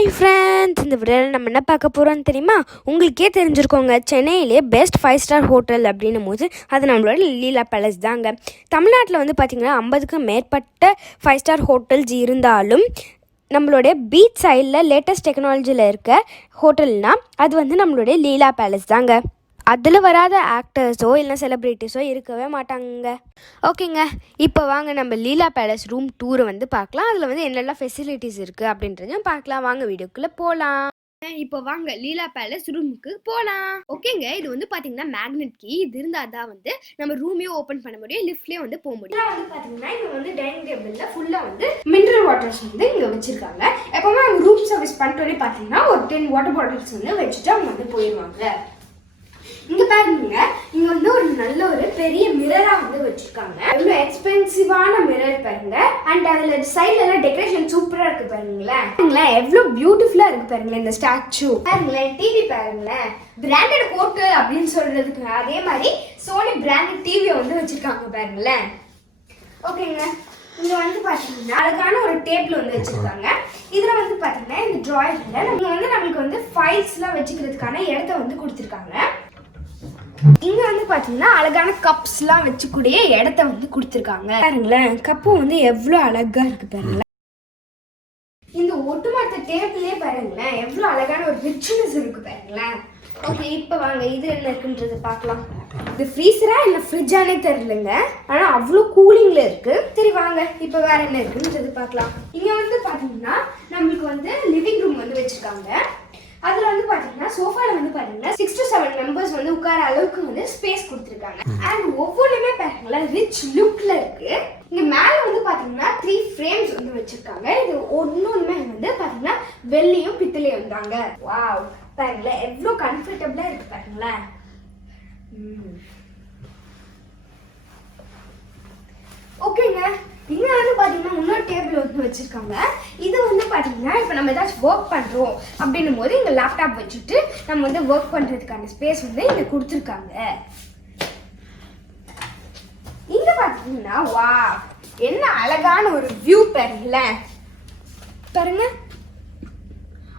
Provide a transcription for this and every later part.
Hi friends, இந்த வீடியோவில் நம்ம என்ன பார்க்க போகிறோம்னு தெரியுமா? உங்களுக்கே தெரிஞ்சிருக்கோங்க, சென்னையிலே பெஸ்ட் 5 ஸ்டார் ஹோட்டல் அப்படின்னும் போது அது நம்மளோட லீலா பேலஸ் தாங்க. தமிழ்நாட்டில் வந்து பார்த்திங்கன்னா 50க்கும் மேற்பட்ட 5 ஸ்டார் ஹோட்டல்ஸ் இருந்தாலும் நம்மளுடைய பீச் சைடில் லேட்டஸ்ட் டெக்னாலஜியில் இருக்க ஹோட்டல்னால் அது வந்து நம்மளுடைய லீலா பேலஸ் தாங்க. அதில் வராத ஆக்டர்ஸோ இல்லை செலிப்ரிட்டிஸோ இருக்கவே மாட்டாங்க. ஓகேங்க, இப்போ வாங்க நம்ம லீலா பேலஸ் ரூம் டூரை வந்து பார்க்கலாம். அதில் வந்து என்னெல்லாம் ஃபெசிலிட்டிஸ் இருக்குது அப்படின்றதையும் பார்க்கலாம். வாங்க வீடியோக்குள்ளே போகலாம். இப்போ வாங்க லீலா பேலஸ் ரூமுக்கு போகலாம். ஓகேங்க, இது வந்து பார்த்தீங்கன்னா மேக்னெட் கீ. இது இருந்தால் தான் வந்து நம்ம ரூமையும் ஓப்பன் பண்ண முடியும், லிஃப்ட்லேயும் வந்து போக முடியும். வந்து பார்த்தீங்கன்னா இங்கே வந்து டைனிங் டேபிளில் ஃபுல்லாக வந்து மினரல் வாட்டர்ஸ் வந்து இங்கே வச்சுருக்காங்க. எப்போவுமே அவங்க ரூம் சர்வீஸ் பண்ணிட்டோன்னே பார்த்தீங்கன்னா ஒரு 10 வாட்டர் பாட்டில்ஸ் வந்து வச்சுட்டு அவங்க வந்து போயிடுவாங்க. இங்க பாருங்க, இங்க வந்து ஒரு நல்ல ஒரு பெரிய மிரரா வந்து வச்சிருக்காங்க. எவ்வளவு எக்ஸ்பென்சிவான மிரர் பாருங்க. அண்ட் அதுல சைடுல எல்லாம் டெக்கரேஷன் சூப்பரா இருக்கு பாருங்களேன். எவ்வளவு பியூட்டிஃபுல்லா இருக்கு பாருங்களேன் இந்த ஸ்டாச்சு. பாருங்களேன், டிவி பாருங்களேன், பிராண்டட் கோட்டு அப்படின்னு சொல்றதுக்கு அதே மாதிரி சோனி பிராண்டட் டிவியை வந்து வச்சிருக்காங்க பாருங்களேன். ஓகேங்க, இங்க வந்து பாத்தீங்கன்னா அழகான ஒரு டேபிள் வந்து வச்சிருக்காங்க. இதுல வந்து பாத்தீங்கன்னா இந்த டிராயர்ல இங்க வந்து நம்மளுக்கு வந்து ஃபைல்ஸ் எல்லாம் வச்சுக்கிறதுக்கான இடத்த வந்து கொடுத்துருக்காங்க. இங்க வந்து பாத்தீங்கன்னா அழகான கப்ஸ்லாம் வச்சுக்கூடிய இடத்த வந்து கொடுத்துருக்காங்க. பாருங்களேன், கப்பு வந்து எவ்வளவு அழகா இருக்கு பாருங்களேன். இந்த ஒட்டுமொத்த டேபிளே பாருங்களேன் எவ்வளவு அழகான ஒரு ரிச்னஸ் இருக்கு பாருங்களேன். ஓகே, இப்போ வாங்க இது என்ன இருக்குன்றது பார்க்கலாம். இது ஃப்ரீசரா இல்லை ஃப்ரிட்ஜானே தெரியலங்க, ஆனா அவ்வளோ கூலிங்ல இருக்கு. சரி வாங்க இப்போ வேற என்ன இருக்குன்றது பார்க்கலாம். இங்க வந்து பாத்தீங்கன்னா நம்மளுக்கு வந்து லிவிங் ரூம் வந்து வச்சிருக்காங்க. அதுல வந்து பாத்தீங்கன்னா சோஃபால வந்து பாத்தீங்கன்னா 6 to 7 மெம்பர்ஸ் வந்து உட்கார அளவுக்கு வந்து ஸ்பேஸ் கொடுத்துருக்காங்க. அண்ட் ஒவ்வொன்றுமே பாத்தீங்கன்னா ரிச் லுக்ல இருக்கு. இங்க மேல வந்து பாத்தீங்கன்னா 3 ஃப்ரேம்ஸ் வந்து வச்சிருக்காங்க. இது ஒன்னொன்னுமே வந்து பாத்தீங்கன்னா வெள்ளியும் பித்தளையும் தாங்க. வாவ், பாருங்களேன் எவ்வளவு கம்ஃபர்டபிளா இருக்கு பாருங்களேன். ஓகேங்க, இங்க வந்து பாத்தீங்கன்னா இன்னொரு டேபிள் வந்து வச்சிருக்காங்க. இது வந்து பாத்தீங்கன்னா இப்போ நம்ம ஏதாச்சும் ஒர்க் பண்றோம் அப்படின்னும் போது இங்க லேப்டாப் வச்சுட்டு நம்ம வந்து ஒர்க் பண்றதுக்கான ஸ்பேஸ் வந்து இங்க கொடுத்துருக்காங்க. இங்க பாத்தீங்கன்னா வா, என்ன அழகான ஒரு வியூ பாருங்களேன். பாருங்க,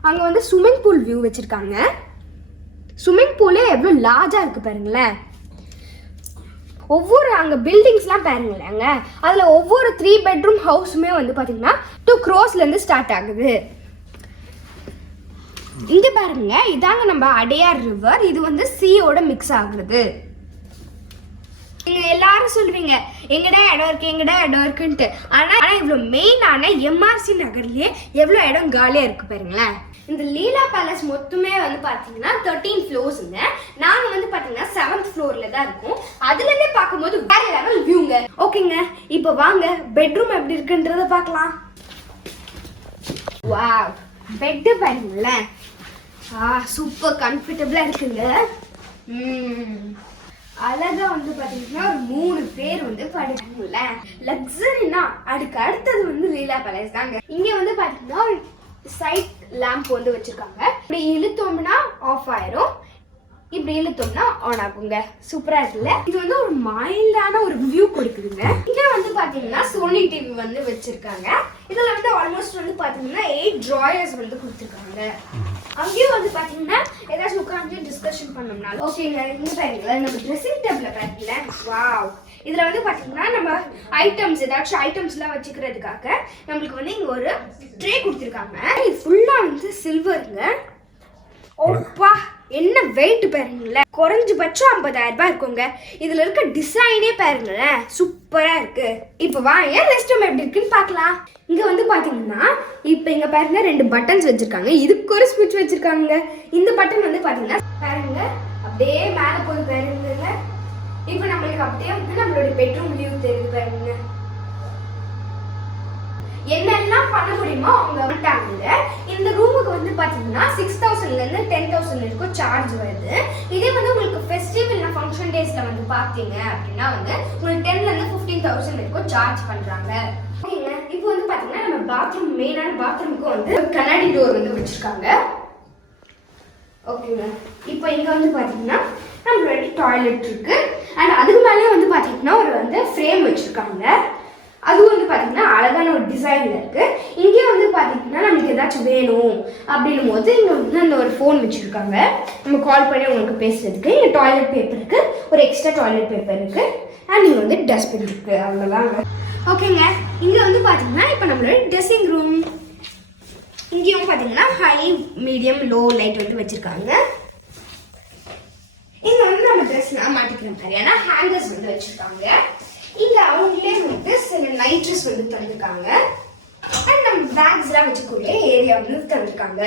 அங்க வந்து ஸ்விம்மிங் பூல் வியூ வச்சிருக்காங்க. ஸ்விம்மிங் பூலே எவ்வளவு லார்ஜா இருக்கு பாருங்களேன். ஒவ்வொரு அங்கே பில்டிங்ஸ்லாம் பாருங்களேங்க, அதில் ஒவ்வொரு 3 பெட்ரூம் ஹவுஸுமே வந்து பார்த்தீங்கன்னா 2 crores ஸ்டார்ட் ஆகுது. இங்கே பாருங்க, இதாங்க நம்ம அடையார் ரிவர். இது வந்து சீயோட மிக்ஸ் ஆகுறது. நீங்கள் எல்லாரும் சொல்லுவீங்க எங்கடா இடம் இருக்கு எங்கடா இடம் இருக்குன்ட்டு. ஆனால் இவ்வளோ மெயினான எம்ஆர்சி நகர்லேயே எவ்வளோ இடம் காலியாக இருக்கு பாருங்களேன். இந்த லீலா பேலஸ் மொத்தமே வந்து பார்த்தீங்கன்னா 13 ஃப்ளோர்ஸுங்க. நாங்கள் வந்து பார்த்தீங்கன்னா 7th ஃப்ளோர்ல தான் இருக்கும். அதுலேருந்தே பார்க்கும்போது வேற லெவல் வியூங்க. ஓகேங்க, இப்போ வாங்க பெட்ரூம் எப்படி இருக்குன்றத பார்க்கலாம். வாவ், பெட்டு பாருங்களேன், சூப்பர் கம்ஃபர்டபுளா இருக்குங்க. அழகா வந்து பாத்தீங்கன்னா ஒரு 3 பேர் வந்து படுக்கல. லக்ஸரினா அதுக்கு அடுத்தது வந்து லீலா பேலஸ் தாங்க. இங்க வந்து பாத்தீங்கன்னா ஒரு சைட் லேம்ப் வந்து வச்சிருக்காங்க. இப்படி இழுத்தோம்னா ஆஃப் ஆயிரும், இப்படி இழுத்தோம்னா ஆன் ஆகுங்க. சூப்பரா இருக்குல்ல. இது வந்து ஒரு மைல்டான ஒரு வியூ கொடுக்குதுங்க. இங்க வந்து பாத்தீங்கன்னா சோனி டிவி வந்து வச்சிருக்காங்க. இதுல வந்து ஆல்மோஸ்ட் வந்து பாத்தீங்கன்னா 8 டிராயர்ஸ் வந்து கொடுத்துருக்காங்க. அங்கேயும் வந்து பாத்தீங்கன்னா ஏதாச்சும் உட்காந்து டிஸ்கஷன் பண்ணோம்னாலும் ஓகேங்க. இங்க பாருங்களா, நம்ம ட்ரெஸ்ஸிங் டேபிள் பாருங்களா. வாவ், இதுல வந்து பாத்தீங்கன்னா நம்ம ஐட்டம்ஸ் ஏதாச்சும் ஐட்டம்ஸ்லாம் வச்சுக்கிறதுக்காக நம்மளுக்கு வந்து இங்க ஒரு ட்ரே கொடுத்துருக்காங்க. இது ஃபுல்லா வந்து சில்வருங்க. ஓப்பா, என்ன வெயிட் பாருங்களேன், குறைஞ்சபட்சம் 50,000 ரூபாய் இருக்குங்க. இதுல இருக்க டிசைனே பாருங்களேன், சூப்பரா இருக்கு. இப்போ வாங்க ரெஸ்ட் ரூம் எப்படி இருக்குன்னு பார்க்கலாம். இங்க வந்து பாத்தீங்கன்னா இப்போ இங்க பாருங்க 2 பட்டன்ஸ் வச்சிருக்காங்க. இதுக்கு ஒரு ஸ்விட்ச் வச்சிருக்காங்க. இந்த பட்டன் வந்து பாத்தீங்கன்னா பாருங்க அப்படியே மேல போய் பாருங்க. இப்போ நம்மளுக்கு அப்படியே வந்து நம்மளோட பெட்ரூம் வியூ தெரியுது பாருங்க. என்னெல்லாம் பண்ண முடியுமோ அவங்க வந்துட்டாங்க. இந்த ரூமுக்கு வந்து பாத்தீங்கன்னா 6,000ல இருந்து 10,000 வரைக்கும் சார்ஜ் வருது. இதே வந்து உங்களுக்கு ஃபெஸ்டிவல் ஃபங்க்ஷன் டேஸ்ல வந்து பாத்தீங்க அப்படின்னா வந்து உங்களுக்கு 10ல இருந்து 15,000 வரைக்கும் சார்ஜ் பண்றாங்க. ஓகேங்க, இப்போ வந்து பாத்தீங்கன்னா நம்ம பாத்ரூம் மெயினான பாத்ரூமுக்கு வந்து கண்ணாடி டோர் வந்து வச்சிருக்காங்க. ஓகேங்க, இப்போ இங்க வந்து பாத்தீங்கன்னா நம்மளோட டாய்லெட் இருக்கு. அண்ட் அதுக்கு மேலே வந்து பாத்தீங்கன்னா ஒரு வந்து ஃப்ரேம் வச்சிருக்காங்க. அதுவும் வந்து பார்த்தீங்கன்னா அழகான ஒரு டிசைனில் இருக்குது. இங்கேயும் வந்து பார்த்தீங்கன்னா நம்மளுக்கு ஏதாச்சும் வேணும் அப்படின்னும் போது இங்கே வந்து அந்த ஒரு ஃபோன் வச்சுருக்காங்க, நம்ம கால் பண்ணி உங்களுக்கு பேசுகிறதுக்கு. இங்கே டாய்லெட் பேப்பர் இருக்குது, ஒரு எக்ஸ்ட்ரா டாய்லெட் பேப்பர் இருக்குது, அண்ட் இங்கே வந்து டஸ்ட்பின் இருக்குது. அவ்வளோதாங்க. ஓகேங்க, இங்கே வந்து பார்த்தீங்கன்னா இப்போ நம்மளோட ட்ரெஸ்ஸிங் ரூம். இங்கேயும் பார்த்தீங்கன்னா ஹை, மீடியம், லோ லைட் வந்து வச்சுருக்காங்க. இங்கே வந்து நம்ம ட்ரெஸ்லாம் மாட்டிக்கிற மாதிரியான ஹேங்கர்ஸ் வந்து வச்சுருக்காங்க. இங்கே அவங்களே வந்து சில நைட் ட்ரெஸ் வந்து தந்துருக்காங்க. அண்ட் நம்ம பேக்ஸ்லாம் வச்சுக்கூடிய ஏரியா வந்து தந்துருக்காங்க.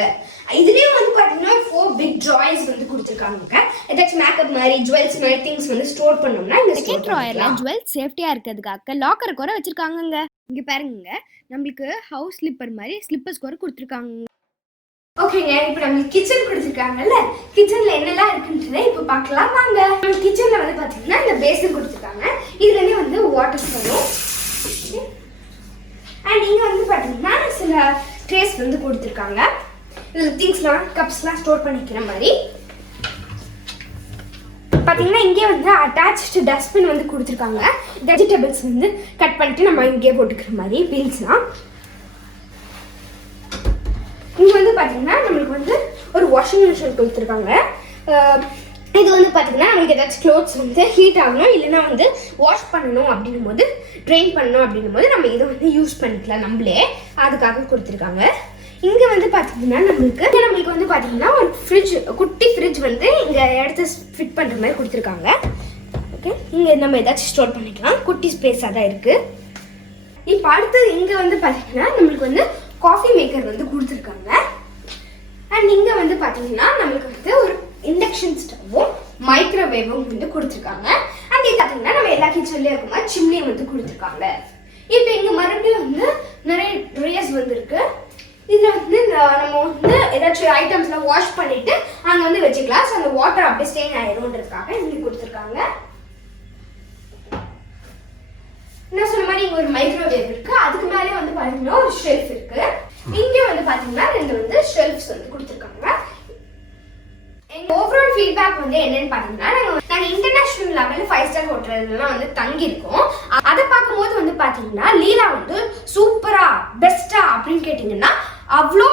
இதுலேயும் வந்து பார்த்தீங்கன்னா 4 பிக் ட்ராயர்ஸ் வந்து கொடுத்துருக்காங்க. ஏதாச்சும் மேக்கப் மாதிரி, ஜுவல்ஸ் மாதிரி திங்ஸ் வந்து ஸ்டோர் பண்ணோம்னா இந்த செகண்ட் ட்ராயர்ல ஜுவல்ஸ் சேஃப்டியாக இருக்கிறதுக்காக லாக்கர் கூட வச்சுருக்காங்கங்க. இங்கே பாருங்க, நம்மளுக்கு ஹவுஸ் ஸ்லிப்பர் மாதிரி ஸ்லிப்பர்ஸ் கூட கொடுத்துருக்காங்க. ஓகேங்க, இப்போ நம்மளுக்கு கிச்சன் கொடுத்துருக்காங்கல்ல, கிச்சனில் என்னெல்லாம் இருக்குன்றதை இப்போ பார்க்கலாம் வாங்க. நம்ம கிச்சனில் வந்து பார்த்தீங்கன்னா இந்த பேசன் கொடுத்துருக்காங்க. இதுலேயே வந்து வாட்டர் வரும். அண்ட் இங்கே வந்து பார்த்தீங்கன்னா சில ட்ரேஸ் வந்து கொடுத்துருக்காங்க. இதில் திங்ஸ்லாம், கப்ஸ்லாம் ஸ்டோர் பண்ணிக்கிற மாதிரி. பார்த்தீங்கன்னா இங்கே வந்து அட்டாச்சு டஸ்ட்பின் வந்து கொடுத்துருக்காங்க. வெஜிடபிள்ஸ் வந்து கட் பண்ணிட்டு நம்ம இங்கேயே போட்டுக்கிற மாதிரி பீல்ஸ்லாம். இங்கே வந்து பார்த்தீங்கன்னா நம்மளுக்கு வந்து ஒரு வாஷிங் மிஷின் கொடுத்துருக்காங்க. இது வந்து பார்த்தீங்கன்னா நம்மளுக்கு ஏதாச்சும் க்ளோத்ஸ் வந்து ஹீட் ஆகணும், இல்லைன்னா வந்து வாஷ் பண்ணணும் அப்படின்னும் போது, ட்ரெயின் பண்ணணும் அப்படின்னும் போது நம்ம இதை வந்து யூஸ் பண்ணிக்கலாம் நம்மளே, அதுக்காக கொடுத்துருக்காங்க. இங்கே வந்து பார்த்தீங்கன்னா நம்மளுக்கு வந்து பார்த்தீங்கன்னா ஒரு ஃப்ரிட்ஜ், குட்டி ஃப்ரிட்ஜ் வந்து இங்கே எடுத்து ஃபிட் பண்ணுற மாதிரி கொடுத்துருக்காங்க. ஓகே, இங்கே நம்ம ஏதாச்சும் ஸ்டோர் பண்ணிக்கலாம், குட்டி ஸ்பேஸாக தான் இருக்குது. இப்போ அடுத்தது இங்கே வந்து பார்த்தீங்கன்னா நம்மளுக்கு வந்து காஃபி மேக்கர் வந்து கொடுத்துருக்காங்க. அண்ட் இங்கே வந்து பார்த்தீங்கன்னா நம்மளுக்கு வந்து ஒரு இண்டக்ஷன் ஸ்டவ்வும் மைக்ரோவேவும் வந்து கொடுத்துருக்காங்க. அண்ட் இது பார்த்தீங்கன்னா நம்ம எல்லா கிச்சன்லேயும் இருக்குமா சிம்னியும் வந்து கொடுத்துருக்காங்க. இப்போ இங்கே மறுபடியும் வந்து நிறைய ட்ரேஸ் வந்து இருக்கு. இதில் வந்து நம்ம வந்து ஏதாச்சும் ஐட்டம்ஸ்லாம் வாஷ் பண்ணிட்டு அங்கே வந்து வச்சுக்கலாம். ஸோ அந்த வாட்டர் அப்படியே ஸ்டேன் ஆயிரும்ன்றதுக்காக இங்கே கொடுத்துருக்காங்க. நான் சொன்ன மாதிரி இங்க ஒரு மைக்ரோவேவ் இருக்கு. அதுக்கு மேலே வந்து பாத்தீங்கன்னா ஒரு ஷெல்ஃப் இருக்கு. இங்க வந்து பாத்தீங்கன்னா ரெண்டு வந்து ஷெல்ஃப்ஸ் வந்து கொடுத்துருக்காங்க. எங்க ஓவரால் ஃபீட்பேக் வந்து என்னன்னு பாத்தீங்கன்னா நாங்க இன்டர்நேஷனல் லெவல்ல 5 ஸ்டார் ஹோட்டல்லாம் வந்து தங்கி இருக்கோம். அதை பார்க்கும்போது வந்து பாத்தீங்கன்னா லீலா வந்து சூப்பரா பெஸ்டா அப்படின்னு கேட்டீங்கன்னா அவ்வளோ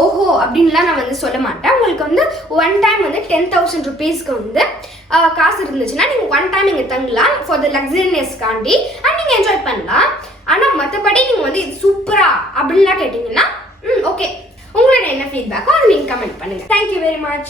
ஓஹோ அப்படின்லாம் நான் வந்து சொல்ல மாட்டேன். உங்களுக்கு வந்து ஒன் டைம் வந்து 10,000 rupeesக்கு வந்து காசு இருந்துச்சுன்னா நீங்கள் ஒன் டைம் இங்கே தங்கலாம் ஃபார் த லக்ஸரியஸ்காண்டி, அண்ட் நீங்கள் என்ஜாய் பண்ணலாம். ஆனால் மற்றபடி நீங்கள் வந்து இது சூப்பரா அப்படின்லாம் கேட்டிங்கன்னா ஓகே, உங்களோட என்ன ஃபீட்பேக்கோ அதை நீங்கள் கமெண்ட் பண்ணுங்கள். Thank you very much.